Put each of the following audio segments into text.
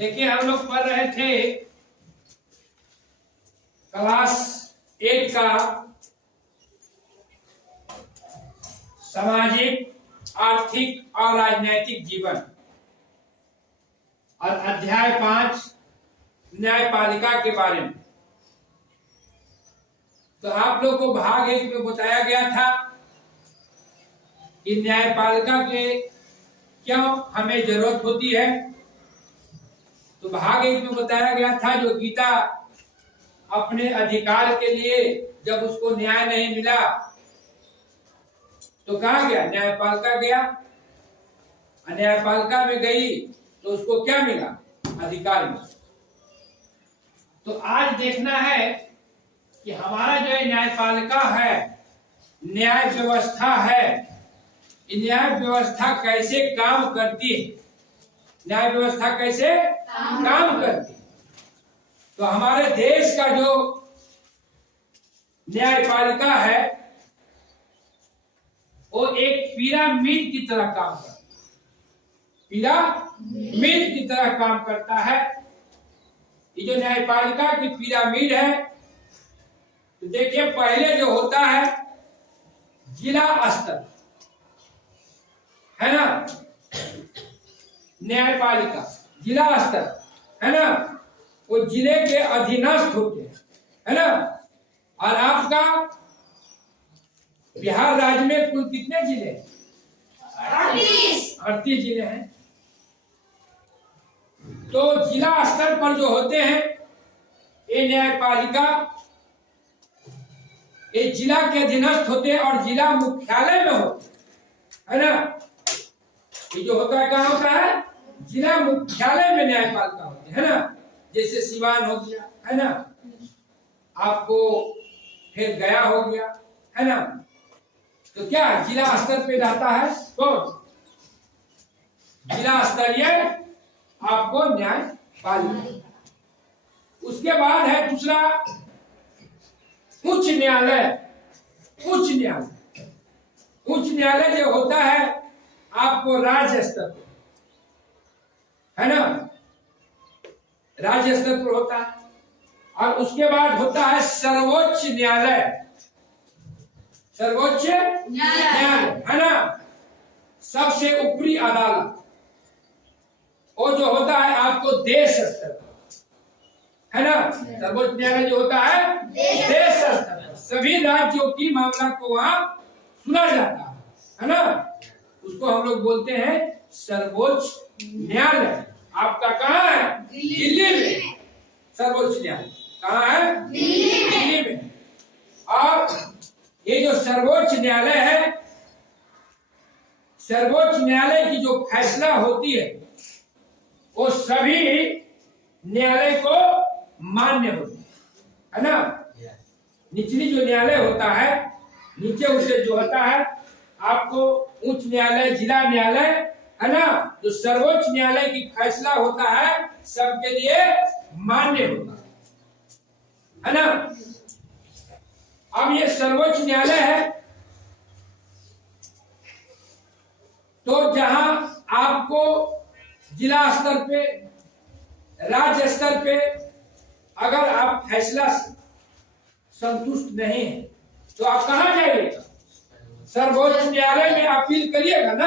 देखिए हम लोग पढ़ रहे थे क्लास 8 का सामाजिक, आर्थिक और राजनैतिक जीवन और अध्याय 5 न्यायपालिका के बारे में। तो आप लोग को भाग 1 में बताया गया था कि न्यायपालिका के क्यों हमें जरूरत होती है। तो भाग 1 में बताया गया था जो गीता अपने अधिकार के लिए जब उसको न्याय नहीं मिला तो कहाँ गया, न्यायपालिका गया। न्यायपालिका में गई तो उसको क्या मिला, अधिकार मिला। तो आज देखना है कि हमारा जो न्यायपालिका है, न्याय व्यवस्था है, न्याय व्यवस्था कैसे काम करती है, न्याय व्यवस्था कैसे काम करती है। तो हमारे देश का जो न्यायपालिका है वो एक पिरामिड की तरह काम करता है, पिरामिड की तरह काम करता है। ये जो न्यायपालिका की पिरामिड है, तो देखिए पहले जो होता है जिला स्तर है ना, न्यायपालिका जिला स्तर है ना, वो जिले के अधीनस्थ होते हैं है ना। और आपका बिहार राज्य में कुल कितने जिले? 38 जिले हैं। तो जिला स्तर पर जो होते हैं ये न्यायपालिका, ये जिला के अधीनस्थ होते हैं और जिला मुख्यालय में होते है ना। ये जो होता है कहाँ होता है, जिला मुख्यालय में न्यायपालिका होती है ना। जैसे सिवान हो गया है ना, आपको फिर गया हो गया है ना। तो क्या जिला स्तर पे रहता है कौन, जिला स्तरीय आपको न्यायपालिका। उसके बाद है दूसरा उच्च न्यायालय। उच्च न्यायालय, उच्च न्यायालय जो होता है आपको राज्य स्तर पर है ना, राज्य स्तर पर होता है। और उसके बाद होता है सर्वोच्च न्यायालय। सर्वोच्च न्यायालय है ना, सबसे ऊपरी अदालत। वो जो होता है आपको देश स्तर पर है ना। सर्वोच्च न्यायालय जो होता है देश स्तर पर, सभी राज्यों की मामला को वहां सुना जाता है ना। उसको हम लोग बोलते हैं सर्वोच्च न्यायालय। आपका कहाँ है, दिल्ली में सर्वोच्च न्यायालय। कहाँ है, दिल्ली में। और ये जो सर्वोच्च न्यायालय है, सर्वोच्च न्यायालय की जो फैसला होती है वो सभी न्यायालय को मान्य होती है ना। निचली जो न्यायालय होता है, नीचे उसे जो होता है आपको उच्च न्यायालय, जिला न्यायालय है ना। जो सर्वोच्च न्यायालय की फैसला होता है सबके लिए मान्य होता है ना। अब ये सर्वोच्च न्यायालय है, तो जहां आपको जिला स्तर पे, राज्य स्तर पे अगर आप फैसला से संतुष्ट नहीं है तो आप कहां जाइएगा, सर्वोच्च न्यायालय में अपील करिएगा ना।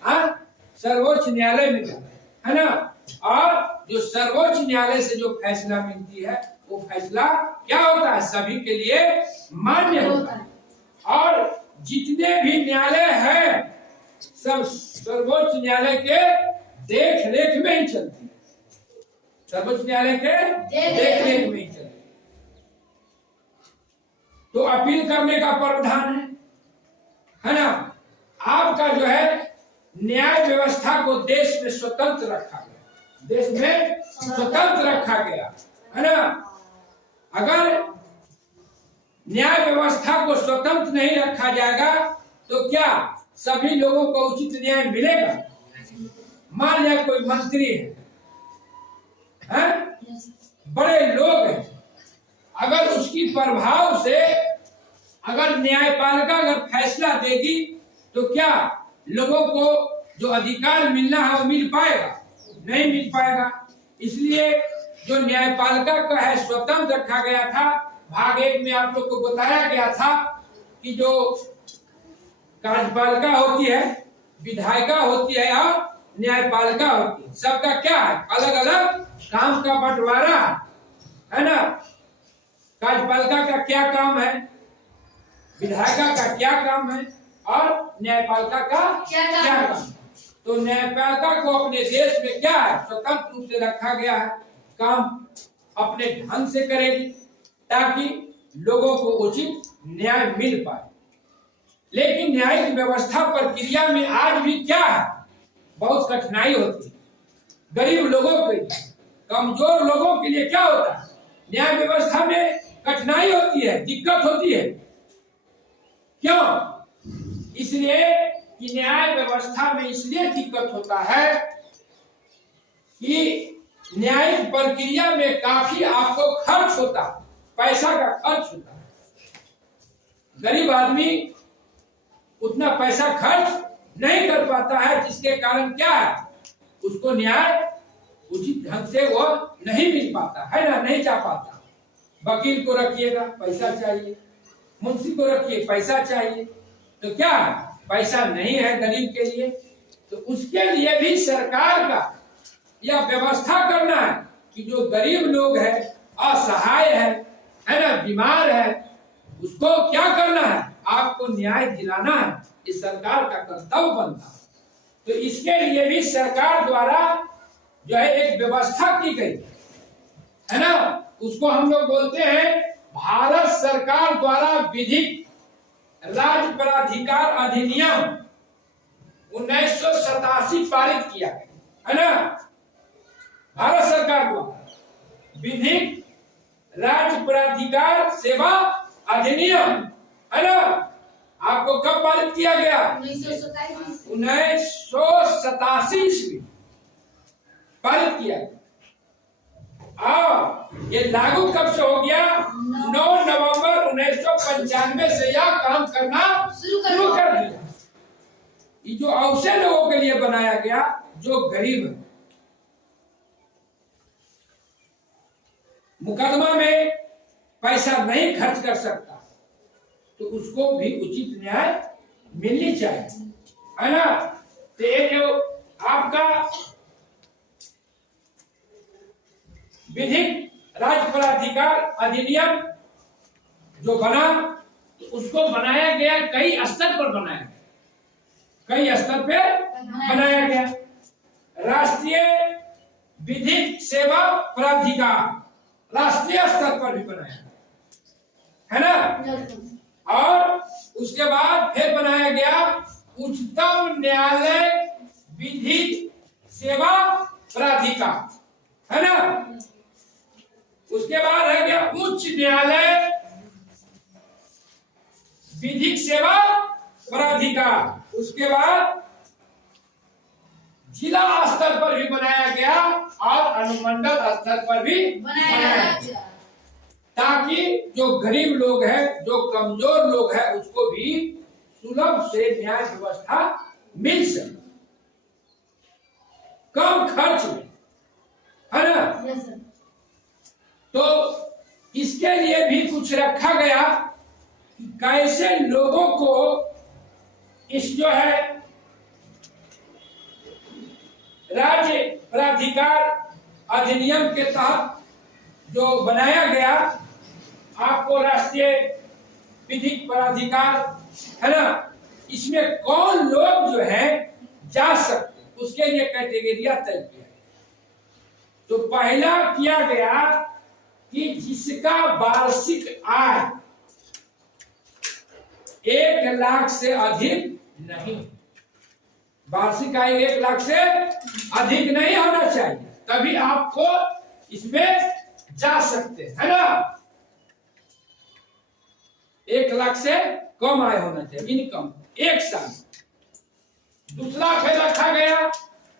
हाँ, सर्वोच्च न्यायालय में है ना। और जो सर्वोच्च न्यायालय से जो फैसला मिलती है वो फैसला क्या होता है, सभी के लिए मान्य होता है। और जितने भी न्यायालय हैं सब सर्वोच्च न्यायालय के देख रेख में ही चलती है, सर्वोच्च न्यायालय के देख रेख में ही चलती है। तो अपील करने का प्रावधान है ना। आपका जो है न्याय व्यवस्था को देश में स्वतंत्र रखा गया, देश में स्वतंत्र रखा गया है ना। अगर न्याय व्यवस्था को स्वतंत्र नहीं रखा जाएगा तो क्या सभी लोगों को उचित न्याय मिलेगा? मान लिया कोई मंत्री है, बड़े लोग हैं, अगर उसकी प्रभाव से अगर न्यायपालिका अगर फैसला देगी तो क्या लोगों को जो अधिकार मिलना है वो मिल पाएगा? नहीं मिल पाएगा। इसलिए जो न्यायपालिका का है स्वतंत्र रखा गया था। भाग 1 में आप लोग को बताया गया था कि जो कार्यपालिका होती है, विधायिका होती है और न्यायपालिका होती है, सबका क्या है, अलग अलग काम का बंटवारा है ना। कार्यपालिका का क्या काम है, विधायिका का क्या काम है और न्यायपालिका का क्या काम है। तो न्यायपालिका को अपने देश में क्या है, स्वतंत्र रूप से रखा गया है, काम अपने ढंग से करेगी ताकि लोगों को उचित न्याय मिल पाए। लेकिन न्यायिक व्यवस्था प्रक्रिया में आज भी क्या है, बहुत कठिनाई होती है। गरीब लोगों के लिए, कमजोर लोगों के लिए क्या होता है, न्याय व्यवस्था में कठिनाई होती है, दिक्कत होती है। क्यों? इसलिए कि न्याय व्यवस्था में इसलिए दिक्कत होता है कि न्यायिक प्रक्रिया में काफी आपको खर्च होता है, पैसा का खर्च होता है। गरीब आदमी उतना पैसा खर्च नहीं कर पाता है, जिसके कारण क्या है, उसको न्याय उचित ढंग से वो नहीं मिल पाता है ना, नहीं जा पाता। वकील को रखिएगा पैसा चाहिए, मुंशी को रखिए पैसा चाहिए, तो क्या पैसा नहीं है गरीब के लिए। तो उसके लिए भी सरकार का यह व्यवस्था करना है कि जो गरीब लोग है, असहाय है ना, बीमार है, उसको क्या करना है, आपको न्याय दिलाना है, ये सरकार का कर्तव्य बनता है। तो इसके लिए भी सरकार द्वारा जो है एक व्यवस्था की गई है ना, उसको हम लोग बोलते हैं भारत सरकार द्वारा विधिक राज्य प्राधिकार अधिनियम 1987 पारित किया गया है ना। भारत सरकार द्वारा विधिक राज्य प्राधिकार सेवा अधिनियम है ना, आपको कब पारित किया गया, 1987 ईस्वी पारित किया गया। ये लागू कब से हो गया, 9 नवंबर 1995 से यह काम करना शुरू कर दिया। ये जो ऐसे लोगों के लिए बनाया गया जो गरीब है, मुकदमा में पैसा नहीं खर्च कर सकता, तो उसको भी उचित न्याय मिलनी चाहिए है ना। तो ये जो आपका विधिक राज्य प्राधिकार अधिनियम जो बना, तो उसको बनाया गया कई स्तर पर बनाया गया, कई स्तर पे बनाया गया। राष्ट्रीय विधिक सेवा प्राधिकार राष्ट्रीय स्तर पर भी बनाया है ना, और उसके बाद फिर बनाया गया उच्चतम न्यायालय विधिक सेवा प्राधिकार है ना। उसके बाद है गया उच्च न्यायालय विधिक सेवा प्राधिकार। उसके बाद जिला स्तर पर भी बनाया गया और अनुमंडल स्तर पर भी बनाया गया, ताकि जो गरीब लोग हैं, जो कमजोर लोग हैं, उसको भी सुलभ से न्याय व्यवस्था मिल सके, कम खर्च में है ना। तो इसके लिए भी कुछ रखा गया कि कैसे लोगों को इस जो है राज्य प्राधिकार अधिनियम के तहत जो बनाया गया, आपको राष्ट्रीय विधिक प्राधिकार है ना, इसमें कौन लोग जो है जा सकते, उसके लिए कैटेगरिया तय किया। तो पहला किया गया कि जिसका वार्षिक आय 1 लाख से अधिक नहीं, वार्षिक आय 1 लाख से अधिक नहीं होना चाहिए, तभी आपको इसमें जा सकते है ना। 1 लाख से कम आय होना चाहिए, इनकम 1 साल। दूसरा फिर रखा गया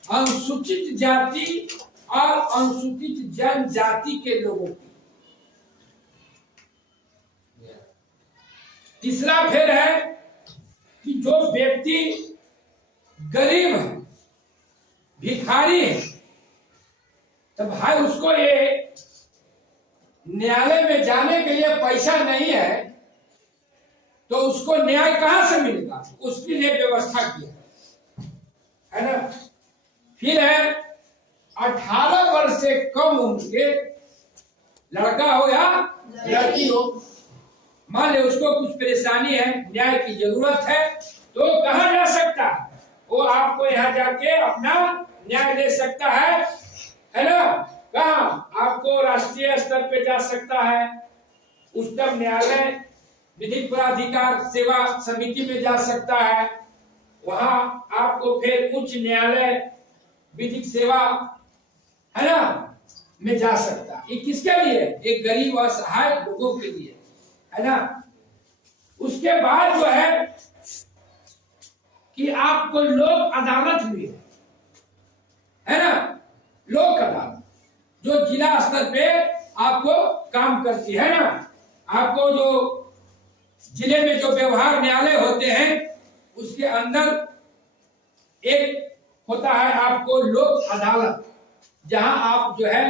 अनुसूचित जाति और अनुसूचित जनजाति के लोगों की। तीसरा फिर है कि जो व्यक्ति गरीब है, भिखारी है, तो भाई उसको ये न्यायालय में जाने के लिए पैसा नहीं है तो उसको न्याय कहां से मिलेगा, उसके लिए व्यवस्था की है ना। फिर है 18 वर्ष से कम उम्र के लड़का हो या लड़की हो, मान ले उसको कुछ परेशानी है, न्याय की जरूरत है, तो कहां जा सकता है, वो आपको यहाँ जाके अपना न्याय ले सकता है ना। कहां, आपको राष्ट्रीय स्तर पे जा सकता है, उच्चतम न्यायालय विधिक प्राधिकार सेवा समिति में जा सकता है, वहां आपको फिर उच्च न्यायालय विधिक सेवा है ना में जा सकता है। ये किसके लिए, एक गरीब असहाय लोगों के लिए है ना। उसके बाद जो है कि आपको लोक अदालत भी है ना, लोक अदालत जो जिला स्तर पे आपको काम करती है ना। आपको जो जिले में जो व्यवहार न्यायालय होते हैं उसके अंदर एक होता है आपको लोक अदालत, जहां आप जो है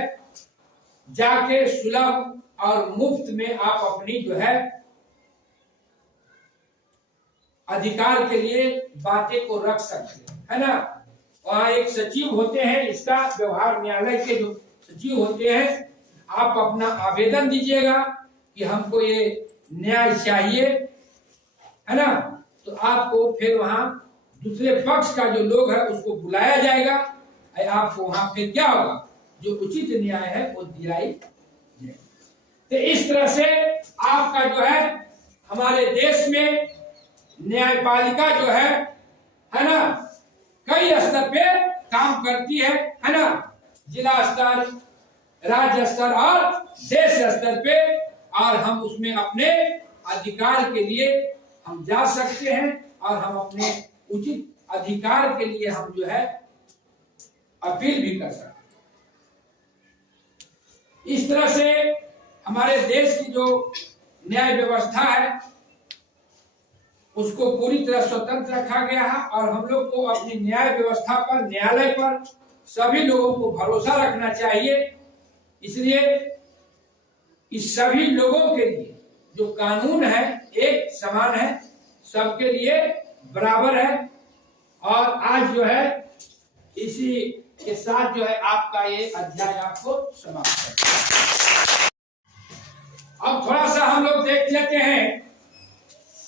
जाके सुलभ और मुफ्त में आप अपनी जो है अधिकार के लिए बातें को रख सकते हैं है ना। वहां एक सचिव होते हैं, इसका व्यवहार न्यायालय के जो सचिव होते हैं, आप अपना आवेदन दीजिएगा कि हमको ये न्याय चाहिए है ना, तो आपको फिर वहां दूसरे पक्ष का जो लोग है उसको बुलाया जाएगा, आपको वहां फिर क्या होगा, जो उचित न्याय है वो दिलाई जाएगा। तो इस तरह से आपका जो है हमारे देश में न्यायपालिका जो है ना, कई स्तर पे काम करती है ना, जिला स्तर, राज्य स्तर और देश स्तर पे, और हम उसमें अपने अधिकार के लिए हम जा सकते हैं और हम अपने उचित अधिकार के लिए हम जो है अपील भी कर सकते हैं। इस तरह से हमारे देश की जो न्याय व्यवस्था है उसको पूरी तरह स्वतंत्र रखा गया है, और हम लोग को अपनी न्याय व्यवस्था पर, न्यायालय पर सभी लोगों को भरोसा रखना चाहिए। इसलिए इस सभी लोगों के लिए जो कानून है एक समान है, सबके लिए बराबर है। और आज जो है इसी के साथ जो है आपका ये अध्याय आपको समाप्त है। अब थोड़ा सा हम लोग देख लेते हैं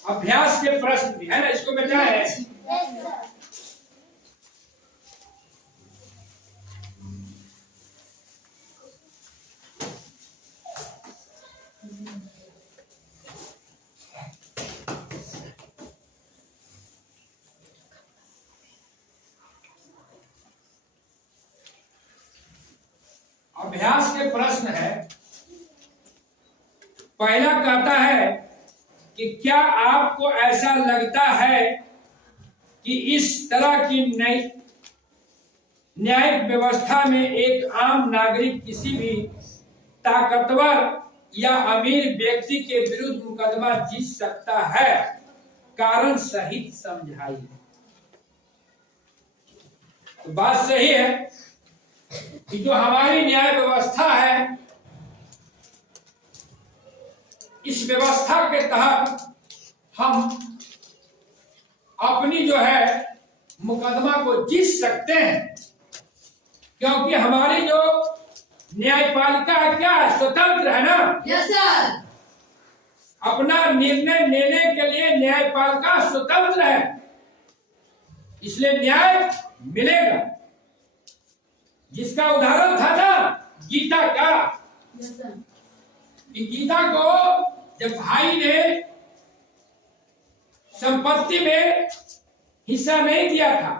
अभ्यास के प्रश्न भी है ना, इसको मिटाए है। अभ्यास के प्रश्न है, पहला कहता है कि क्या आपको ऐसा लगता है कि इस तरह की न्यायिक व्यवस्था में एक आम नागरिक किसी भी ताकतवर या अमीर व्यक्ति के विरुद्ध मुकदमा जीत सकता है, कारण सहित समझाइए। तो बात सही है कि जो हमारी न्याय व्यवस्था है, इस व्यवस्था के तहत हम अपनी जो है मुकदमा को जीत सकते हैं, क्योंकि हमारी जो न्यायपालिका है क्या है, स्वतंत्र है ना। Yes sir. अपना निर्णय लेने के लिए न्यायपालिका स्वतंत्र है, इसलिए न्याय मिलेगा। जिसका उदाहरण था ना गीता का, कि गीता को जब भाई ने संपत्ति में हिस्सा नहीं दिया था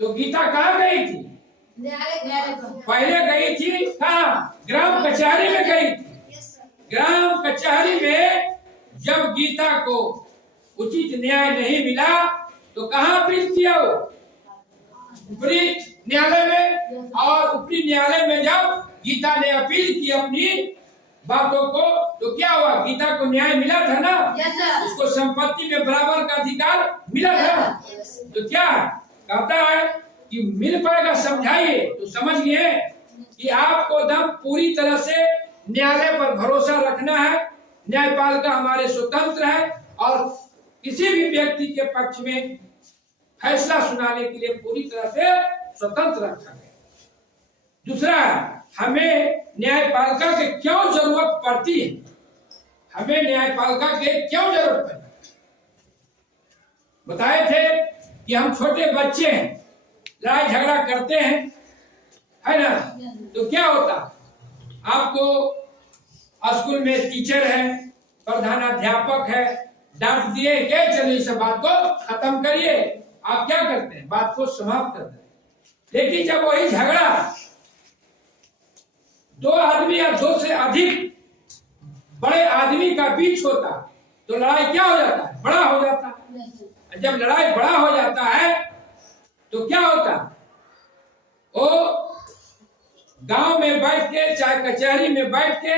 तो गीता कहाँ गई थी, पहले गई थी कहाँ, ग्राम कचहरी में गई थी। ग्राम कचहरी में जब गीता को उचित न्याय नहीं मिला तो कहाँ अपील किया, वो ऊपरी न्यायालय में। और ऊपरी न्यायालय में जब गीता ने अपील की अपनी बातों को, तो क्या हुआ, गीता को न्याय मिला था ना। उसको संपत्ति में बराबर का अधिकार मिला था। तो क्या कहता है कि मिल पाएगा, समझाइए। तो समझ गए कि आपको दम पूरी तरह से न्यायालय पर भरोसा रखना है। न्यायपालिका हमारे स्वतंत्र है और किसी भी व्यक्ति के पक्ष में फैसला सुनाने के लिए पूरी तरह से स्वतंत्र रखा गया। दूसरा, हमें न्यायपालिका की क्यों जरूरत पड़ती है? हमें न्यायपालिका के क्यों जरूरत पड़ती है? बताए थे कि हम छोटे बच्चे हैं, लड़ाई झगड़ा करते हैं, है ना? तो क्या होता, आपको स्कूल में टीचर है, प्रधानाध्यापक है, डांट दिए क्या, चलिए इस बात को खत्म करिए। आप क्या करते हैं? बात को समाप्त करते हैं। लेकिन जब वही झगड़ा दो आदमी या दो से अधिक बड़े आदमी का बीच होता तो लड़ाई क्या हो जाता है? बड़ा हो जाता है। जब लड़ाई बड़ा हो जाता है तो क्या होता, वो गांव में बैठ के चाहे कचहरी में बैठ के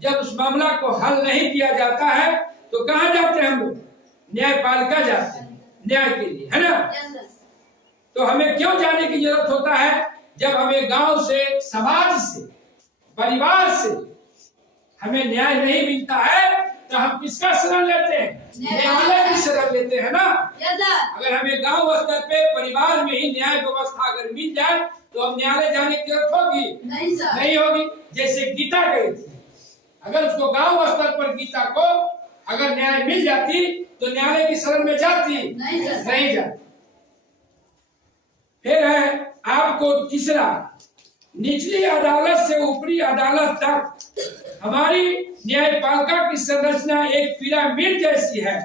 जब उस मामला को हल नहीं किया जाता है तो कहां जाते हैं हम लोग? न्यायपालिका जाते हैं न्याय के लिए, है ना? तो हमें क्यों जाने की जरूरत होता है? जब हमें गांव से, समाज से, परिवार से हमें न्याय नहीं मिलता है तो हम किसका शरण लेते हैं? न्यायालय की शरण लेते हैं ना। अगर हमें गांव स्तर पे, परिवार में ही न्याय व्यवस्था अगर मिल जाए तो हम न्यायालय जाने की जरूरत होगी? नहीं होगी। जैसे गीता गई थी, अगर उसको गांव स्तर पर गीता को अगर न्याय मिल जाती तो न्यायालय की शरण में जाती? नहीं जाती। फिर है आपको तीसरा, निचली अदालत से ऊपरी अदालत तक हमारी न्यायपालिका की संरचना एक पिरामिड जैसी है।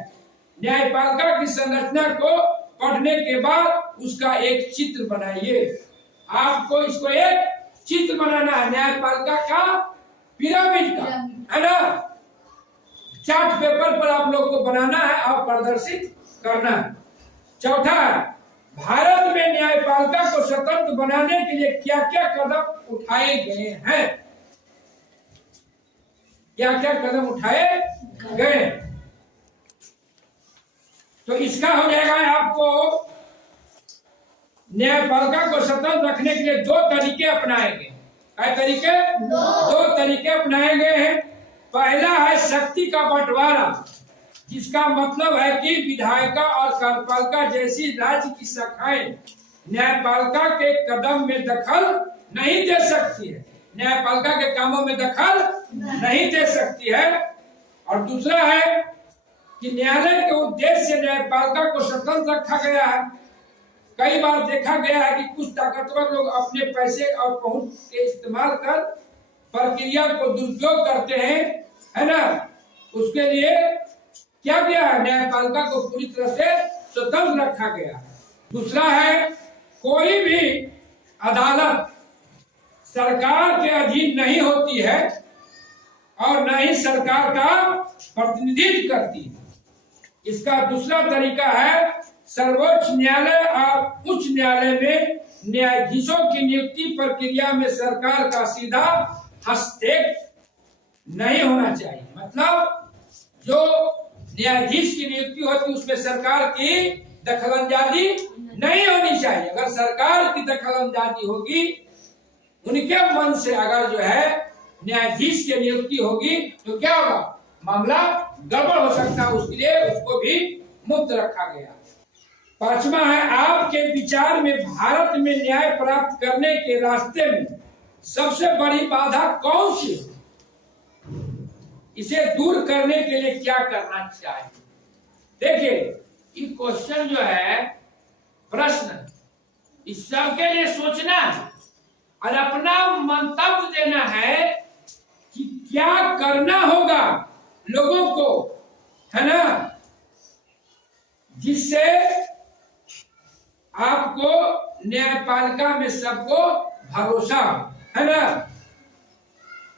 न्यायपालिका की संरचना को पढ़ने के बाद उसका एक चित्र बनाइए। आपको इसको एक चित्र बनाना है न्यायपालिका का, पिरामिड का, है ना? चार्ट पेपर पर आप लोग को बनाना है और प्रदर्शित करना है। चौथा, भारत में न्यायपालिका को स्वतंत्र बनाने के लिए क्या क्या कदम उठाए गए हैं? क्या क्या कदम उठाए गए? तो इसका हो जाएगा आपको न्यायपालिका को स्वतंत्र रखने के लिए दो तरीके अपनाए गए। क्या तरीके? दो तरीके अपनाए गए हैं। पहला है शक्ति का बंटवारा, जिसका मतलब है कि विधायिका और कार्यपालिका जैसी राज्य की शाखाएं न्यायपालिका के कदम में दखल नहीं दे सकती है, न्यायपालिका के कामों में दखल नहीं दे सकती है। और दूसरा है कि न्यायालय के उद्देश्य से न्यायपालिका को स्वतंत्र रखा गया है। कई बार देखा गया है कि कुछ ताकतवर लोग अपने पैसे और पहुंच के इस्तेमाल कर प्रक्रिया को दुरुपयोग करते हैं, है ना? उसके लिए क्या किया है? न्यायपालिका को पूरी तरह से स्वतंत्र रखा गया है। दूसरा है, कोई भी अदालत सरकार के अधीन नहीं होती है और न ही सरकार का प्रतिनिधित्व करती है। इसका दूसरा तरीका है, सर्वोच्च न्यायालय और उच्च न्यायालय में न्यायाधीशों की नियुक्ति प्रक्रिया में सरकार का सीधा हस्तक्षेप नहीं होना चाहिए। मतलब जो न्यायाधीश की नियुक्ति होती है उसमें सरकार की दखलंदाजी नहीं होनी चाहिए। अगर सरकार की दखलंदाजी होगी, उनके मन से अगर जो है न्यायाधीश की नियुक्ति होगी तो क्या होगा? मामला गड़बड़ हो सकता है। उसके लिए उसको भी मुक्त रखा गया। पांचवा है, आपके विचार में भारत में न्याय प्राप्त करने के रास्ते में सबसे बड़ी बाधा कौन सी है? इसे दूर करने के लिए क्या करना चाहिए? देखिए, ये क्वेश्चन जो है, प्रश्न, इस सबके लिए सोचना है और अपना मंतव्य देना है कि क्या करना होगा लोगों को, है ना, जिससे आपको न्यायपालिका में सबको भरोसा, है ना?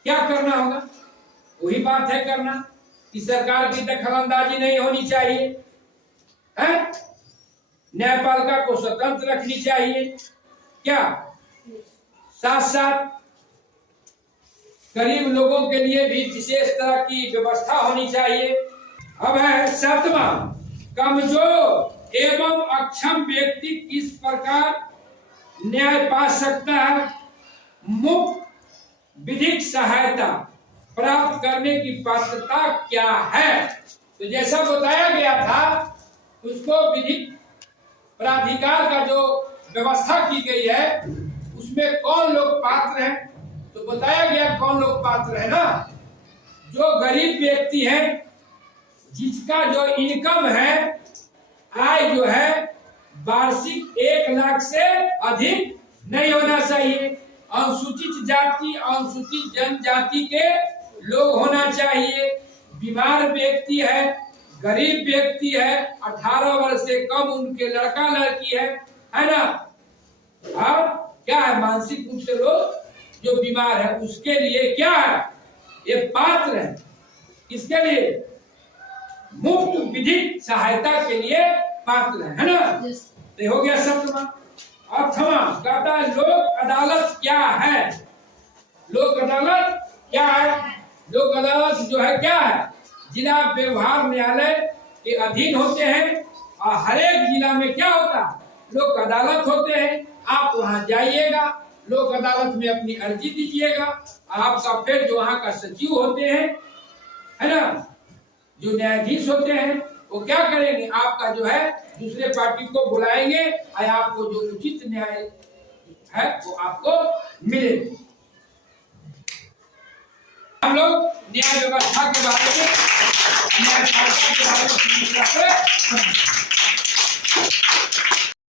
क्या करना होगा? वही बात है करना कि सरकार की दखलंदाजी नहीं होनी चाहिए, है? न्यायपालिका को स्वतंत्र रखनी चाहिए। क्या? साथ साथ गरीब लोगों के लिए भी विशेष तरह की व्यवस्था होनी चाहिए। अब है सातवां, कमजोर एवं अक्षम व्यक्ति किस प्रकार न्याय पा सकता है? मुफ्त विधिक सहायता प्राप्त करने की पात्रता क्या है? तो जैसा बताया गया था, उसको विधिक प्राधिकार का जो व्यवस्था की गई है उसमें कौन लोग पात्र हैं, तो बताया गया कौन लोग पात्र है ना। जो गरीब व्यक्ति है, जिसका जो इनकम है, आय जो है वार्षिक 1 लाख से अधिक नहीं होना चाहिए। अनुसूचित जाति, अनुसूचित जनजाति के लोग होना चाहिए। बीमार व्यक्ति है, गरीब व्यक्ति है, 18 वर्ष से कम उनके लड़का लड़की है ना। और क्या है, मानसिक रूप से लोग जो बीमार है उसके लिए क्या है, ये पात्र है। किसके लिए? मुफ्त विधिक सहायता के लिए पात्र है ना। तो हो गया सप्तमा। और थमा कहता है लोक अदालत क्या है? लोक अदालत क्या है? लोक अदालत जो है क्या है, जिला व्यवहार न्यायालय के अधीन होते हैं और हर एक जिला में क्या होता है, लोक अदालत होते हैं। आप वहां जाइएगा, लोक अदालत में अपनी अर्जी दीजिएगा। आपका फिर जो वहां का सचिव होते हैं है ना, जो न्यायाधीश होते हैं, वो क्या करेंगे, आपका जो है दूसरे पार्टी को बुलाएंगे और आपको जो उचित न्याय है वो आपको मिलेगा। हम लोग न्याय व्यवस्था के बारे में, न्याय व्यवस्था के बारे में